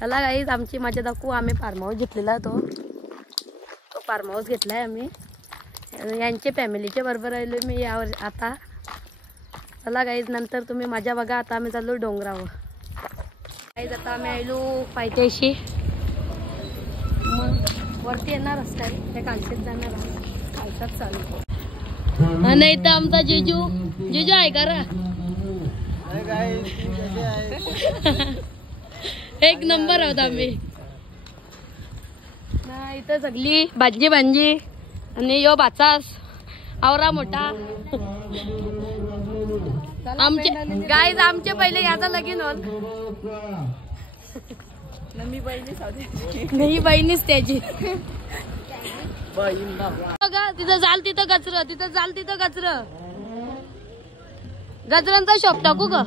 चला गाईज आमची मजा दाखवू. आम्ही फार्म हाऊस घेतलेला तो फार्म हाऊस घेतलाय आम्ही. यांचे फॅमिलीच्या बरोबर राहिलो मी यावर आता. चला गाईज नंतर तुम्ही मजा बघा. आता आम्ही चाललो डोंगरावर. गाईज आता आम्ही आलो पायथ्याशी. मग वरती येणार असताय त्या कालशेत जाणार कालशात चालू. आणि इथं आमचा जिजू जिजू आहे का रा? एक नंबर आहोत आम्ही. इथं सगळी भाजी भांजी आणि यो बाचास आवरा मोठा. आमचे गाईज आमचे पहिले याचा लगीन होत नाही बहिणीच त्याची. बघा तिथं जाल तिथं कचर तिथं जाल तिथं कचर गजरांचा शॉप टाकू का?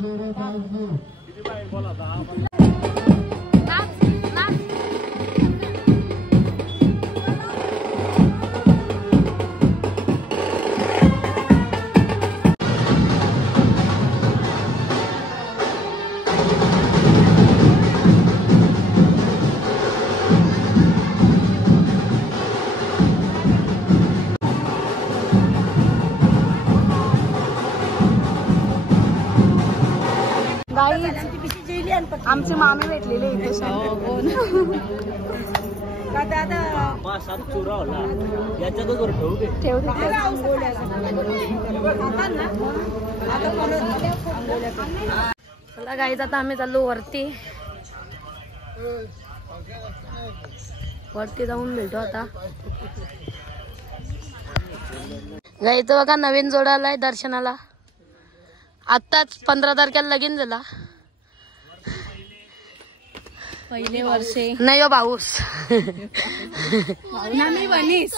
आमचे मामी भेटलेले इथे. चला गाईज आता आम्ही चाललो वरती. वरती जाऊन भेटू आता. गाईचं बघा नवीन जोडालाय दर्शनाला. आताच 15 तारखेला लगीन झाला. पहिले वर्षे नाही हो पाऊस. नवी बनीस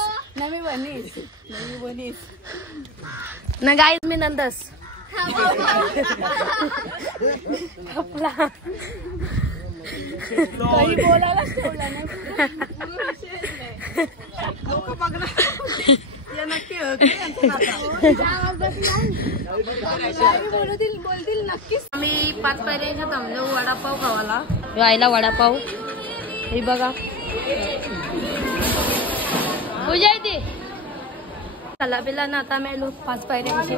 ना गाईज मी नंदस. काही बोलायलाच ठेवला नाही. आम्ही 5 पायऱ्यांच्या थांबलो वडापाव खावाला. आईला वडापाव हे बघा पूजा येते चला बिला ना. आता आम्ही 5 पायऱ्यांचे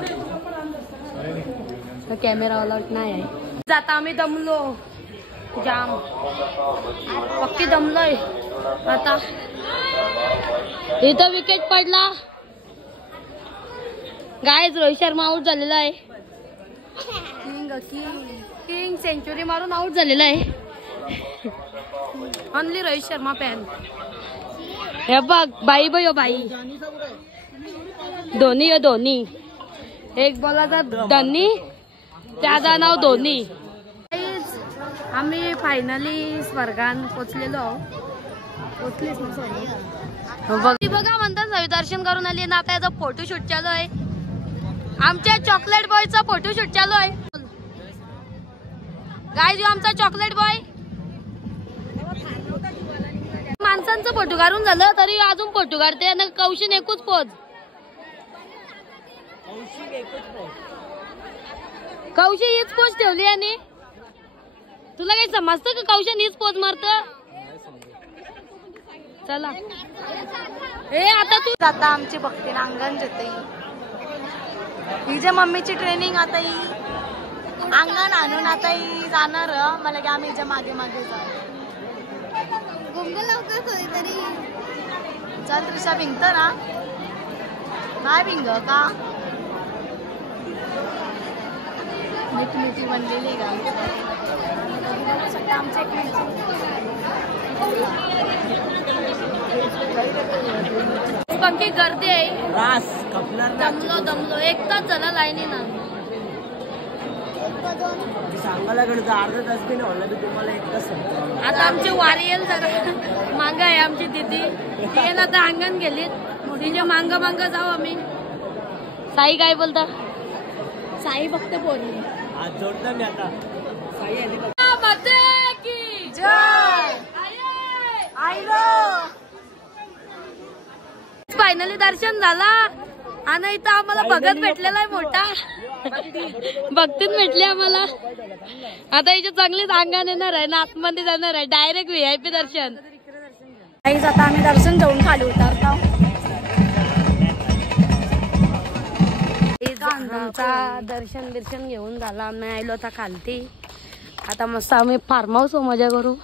कॅमेरावाला नाही आहे. जाता आम्ही दमलो जाम पक्की दमलोय. आता इथं विकेट पडला गायज. रोहित शर्मा आउट झालेला आहे. किंग सेंचुरी मारून आउट झालेला आहे. Only Rohit Sharma fan. हे बघ बाई बाई बाई धोनी हो धोनी. एक बॉलाचा धोनी त्याचं नाव धोनी. आम्ही फायनली स्वर्गान पोचलेलो आहोत. पोचलेच ना बघा म्हणतात सवी दर्शन करून आली ना. आता याचा फोटोशूट चालू आहे. आमच्या चॉकलेट बॉयचा फोटोशूट चालू आहे. गाईज आमचा चॉकलेट बॉय. माणसांचं फोटो काढून झालं तरी अजून फोटो काढते. आणि कौशिक एकूच पोज. कौशिक हीच पोज ठेवली. आणि तुला काही समजतं का कौशिक हीच पोज मारत? चला हे आता तू आता आमची भक्ती अंगण जाते. हिच्या मम्मीची ट्रेनिंग आता ही अंगण आणून आता ही जाणार. मला की आम्ही हिच्या मागे मागे जाऊ. तरी चल त्रिशा भिंगत ना नाही भिंग का? मिठी मिठी बनलेली का आमच्या पक्की गर्दी आहे. दमलो दमलो एक तास झाला लाईनी ना. सांगायला गेलो तर अर्धा तास बी नाही होला. तुम्हाला एक तास आता आमची वारी येईल जरा मांग आहे आमची दिदी. ती आता अंगण गेली. तिच्या मांग मांग जाऊ आम्ही. साई काय बोलता? साई फक्त बोलली. आज जोडता मी आता. साई आली बघ. फायनली दर्शन झाला. आणि इथं आम्हाला भगत भेटलेला आहे मोठा भक्तीत भेटले आम्हाला. आता इथे चांगलीच अंगण येणार आहे ना, आतमध्ये जाणार आहे डायरेक्ट VIP दर्शन. आता आम्ही दर्शन घेऊन खाली उतरतो. आमचा दर्शन बिर्शन घेऊन झाला. आम्ही आलो आता खालती. आता मस्त आम्ही फार्म हाऊस मजा करू.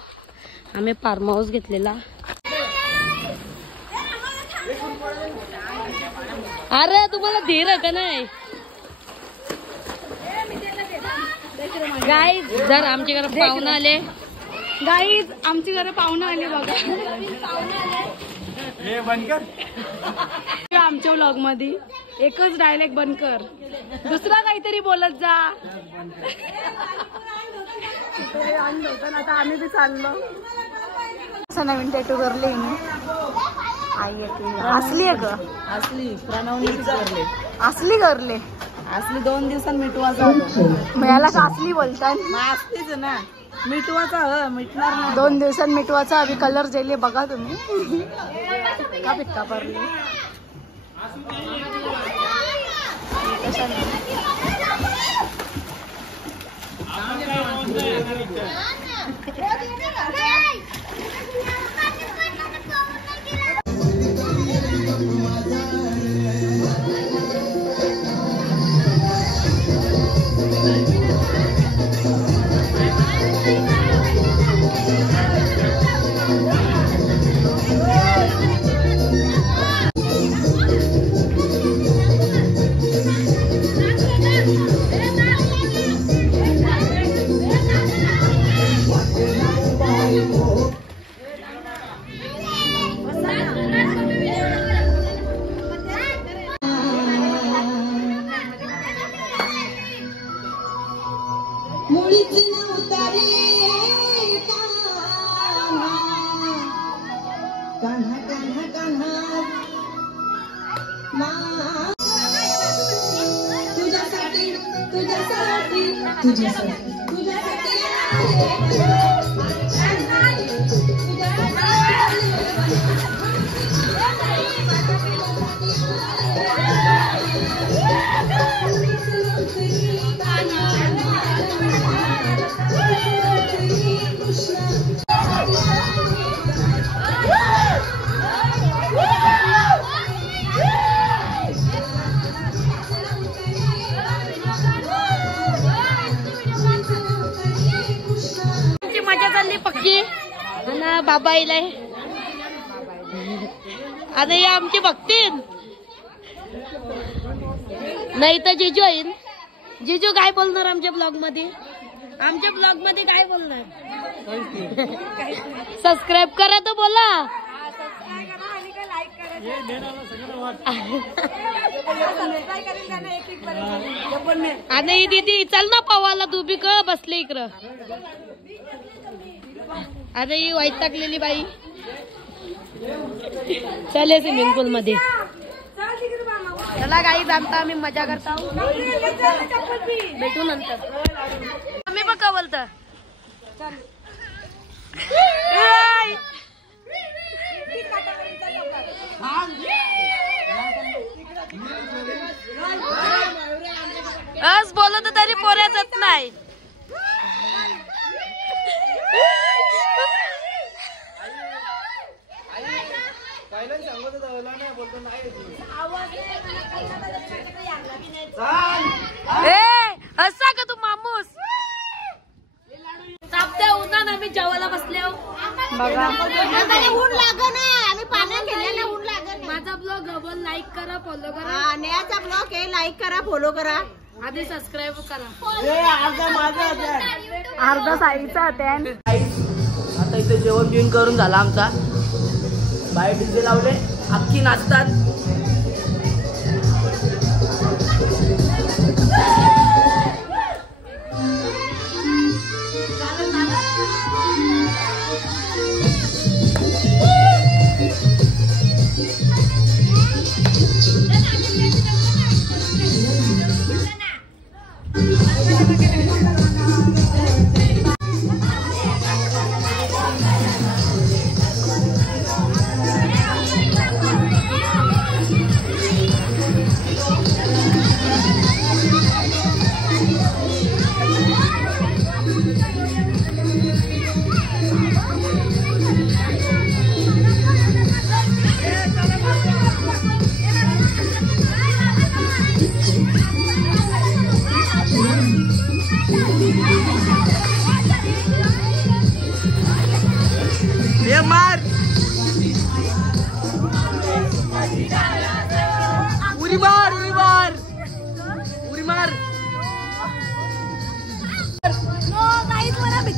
आम्ही फार्म हाऊस घेतलेला. अरे तुम्हाला धीर आहे का नाही गाईज? जर आमच्या घरात पाहुणे आले, गाईज आमची घरं पाहुणं आली बघा. आमच्या व्लॉग मध्ये एकच डायलॉग बंद कर, दुसरा काहीतरी बोलत जा. आता आम्ही बी चाललो. असं नवीन टॅटू करले आई असली आहे का? असली प्रणवनीच करले, असली करले, असली 2 दिवसांत मिटवाचा होता. मिळाला का असली बोलतात? असलीच ना, मिटवाचा मिटणार ना. 2 दिवसांत मिटवाचा. अभी कलर जेले बघा तुम्ही का पिक्का पडले. पक्की ना बाबा इलाय. आता या आमची भक्ती नाही तर जिजू येईल. जिजू काय बोलणार आमच्या ब्लॉग मध्ये? आमच्या ब्लॉग मध्ये काय बोलणार? सबस्क्राईब करा तर बोला. आणि दीदी चल ना पवाला, तू बी का बसले इकडं. आता ही वैतागलेली बाई चले स्विमिंग पूल मध्ये. चला गाई जाणता आम्ही मजा करता. भेटू नंतर. आम्ही बघ का बोलता. आज बोलत तरी पोऱ्या जात नाही. असा का तू मामूस तापत्या उन्हात आम्ही जेवायला बसले बघा. ऊन लागन आम्ही पाण्यात गेले ऊन लागन. माझा ब्लॉग लाईक करा, फॉलो करा. नेहाचा ब्लॉग आहे, लाईक करा, फॉलो करा, आधी सबस्क्राईब करा. अर्धा साईचा आता इथे जेवण बिवण करून झाला आमचा. बाहेर डीजे लावले, अख्खी नाचतात.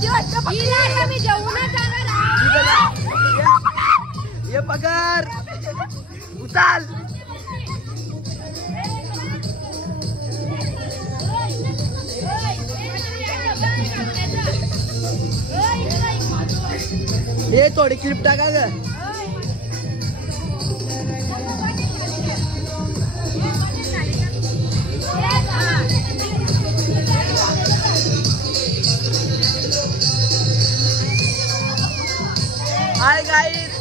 भीती वाटतं मी जेवूनच जाणार. ये पगार उचल. हे थोडी क्लिप टाका ग. Hi guys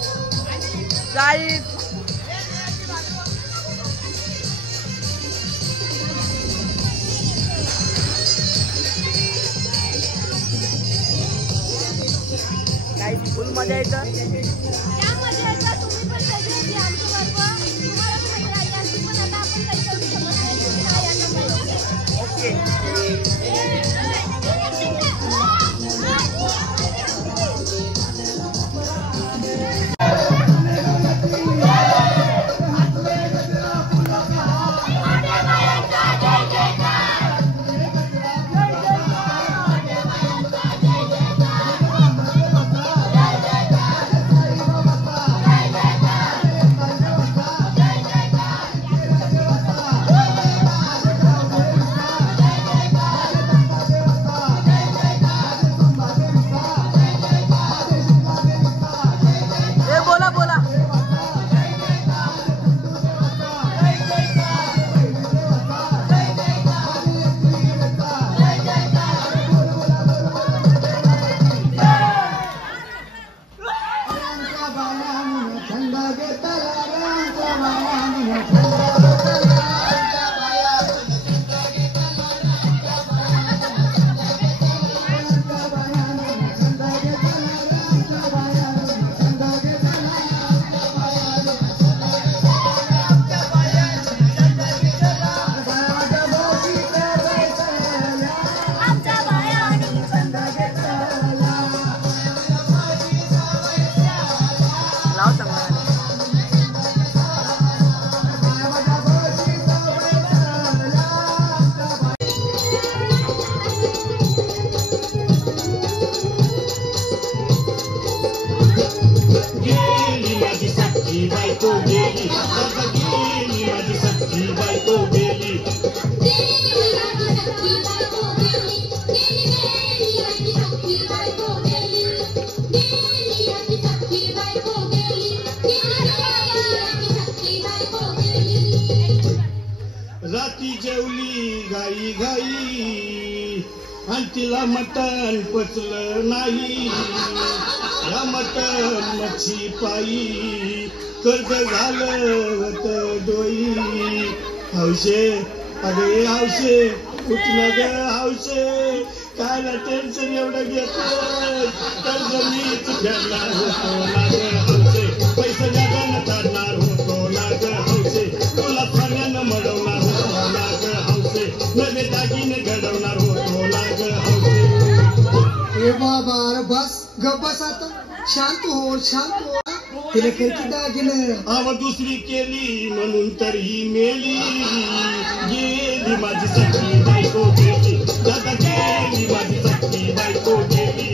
guys. गाईज फुल मजा येतं. ओके. राती जेवली घाई घाई आणि तिला मटण पचलं नाही. या मटण मच्छी पायी कर्ज झालं होत डोई. हौशे अगे हौशे उठलं ग हौशे. कायला टेन्शन एवढं घेतलं कर्ज मीच फेडणार होतो ना ग हौशे. पैसा जगानं काढणार होतो ना ग हौशे. तुला पाण्यानं मडवणार होतो ना ग हौशे. नवे दागिने घडवणार होतो ना ग हौशे. ए बाबा बस गप बस आता. शांत हो शांत हो. तिला किती दागिनं आव दुसरी केली म्हणून तर ही मेली. गेली माझी सखी बायको गेली. दादा गेली माझी सखी बायको गेली.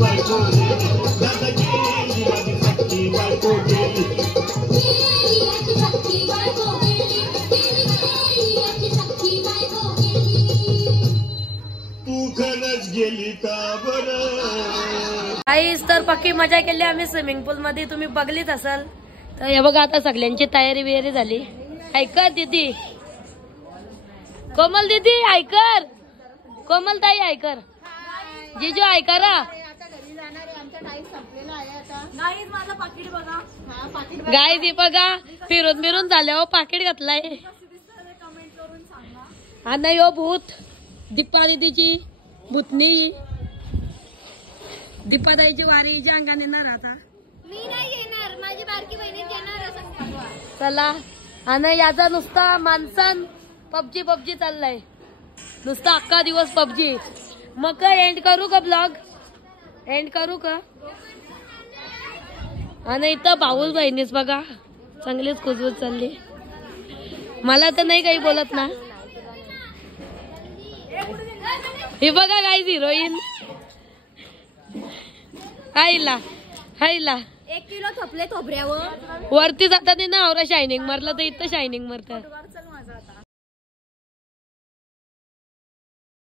बायको गेली. दादा गेली माझी सखी बायको गेली. तू खरंच गेली का बरं. काहीच तर पक्की मजा केली आम्ही स्विमिंग पूल मध्ये. तुम्ही बघलीच असाल. तर हे बघा आता सगळ्यांची तयारी बियारी झाली. ऐकर दीदी कोमल दीदी ऐकर. कोमल ताई ऐकर. जिजू ऐकरा. गाय दी बघा फिरून फिरून झाल्यावर पाकिट घातलाय. हा नाही हो भूत. दीपा दीदीची भूतनी. दीपाताईची वारी हिच्या अंगाने येणार आता. मी नाही येणार. माझी बारकी बहिणी येणार. चला. आणि याचा नुसता माणसान पबजी पबजी चाललाय. नुसता अख्खा दिवस पबजी. मग काय एंड करू का ब्लॉग. एंड करू का. आणि इथं भाऊच बहिणीच बघा चांगलीच खुजबूज चालली. मला तर नाही काही बोलत ना. हे बघा गाईज हिरोईन हायला हायला 1 किलो थपले खोबऱ्यावर वरती जातात ना आवरा शायनिंग मारला तर इथं शायनिंग मारतात